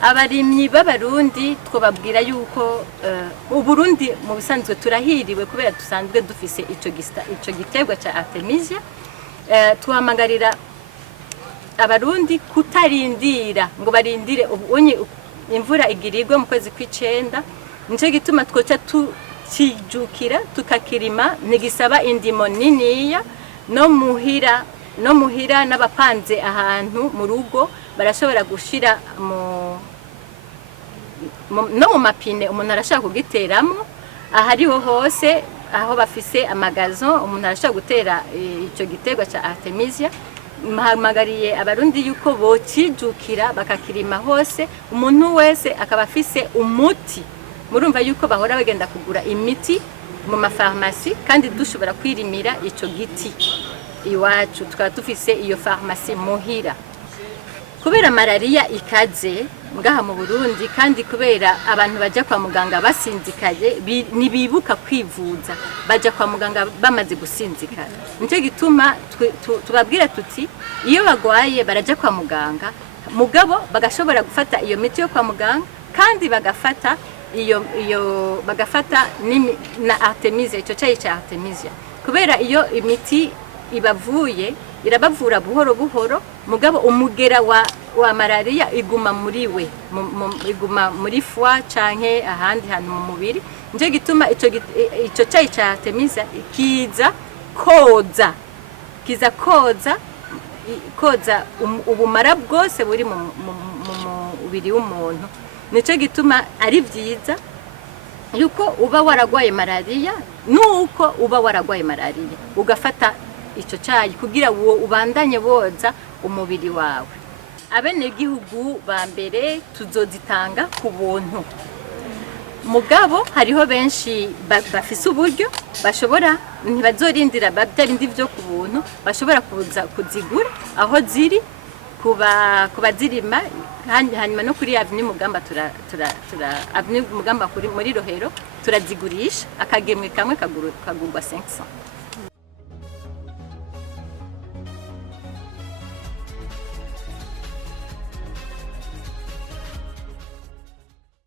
Abarimyi b'abarundi twobabwira yuko uburundi mu bisanzwe turahiriwe kubera dusanzwe dufise ico giterwa ca Artemisia. Tuhamagarira abarundi kutarindira ngo barindire ubunye imvura igirirwe mu kwezi kw'icenda. Nico gituma twoca tukijukira tukakirima, ntigisaba indimo niniya. No muhira n'abapanze ahantu mu rugo barashobora gushira no mu mapine umuntu arashaka kugiteramo. Ahariho hose aho bafise amagazo umuntu arashaka gutera ico giterwa ca Artemisia. Mpamagariye abarundi yuko bocijukira bakakirima hose, umuntu wese akaba afise umuti. Murumva yuko bahora bagenda kugura imiti mu mafarmasi, kandi dushobora kwirimira ico giti iwacu, tukaba dufise iyo farmasi muhira. Kubera malaria ikaze ngaha mu Burundi, kandi kubera abantu baja kwa muganga basinzikaye, nibibuka kwivuza baja kwa muganga bamaze gusinzikara. Nico gituma tubabwira tuti iyo bagwaye baraja kwa muganga, mugabo bagashobora gufata iyo miti yo kwa muganga, kandi bagafata bagafata na Artemisia, ico cayi ca Artemisia. Kubera iyo imiti ibavuye irabavura buhoro buhoro, mugabo umugera wa malaria iguma muri we, iguma muri foie canke ahandi hantu mu mubiri. Nico gituma ico cayi ca Artemisia kiza koza ubumara bwose buri mu mubiri w'umuntu. Nico gituma ari vyiza yuko uba waragwaye malaria, nuko uba waragwaye malaria ugafata ico cayi kugira wo ubandanye boza umubiri wawe. Abenegihugu ba mbere tuzozitanga ku buntu, mugabo hariho benshi bafise uburyo bashobora, ntibazorindira bya bindi vyo ku buntu, bashobora kuza kuzigura aho ziri kubazirima. Hanyuma no kuri Avenue Mugamba Avenue Mugamba muri Rohero turazigurisha, akagemwe kamwe kagurwa 500.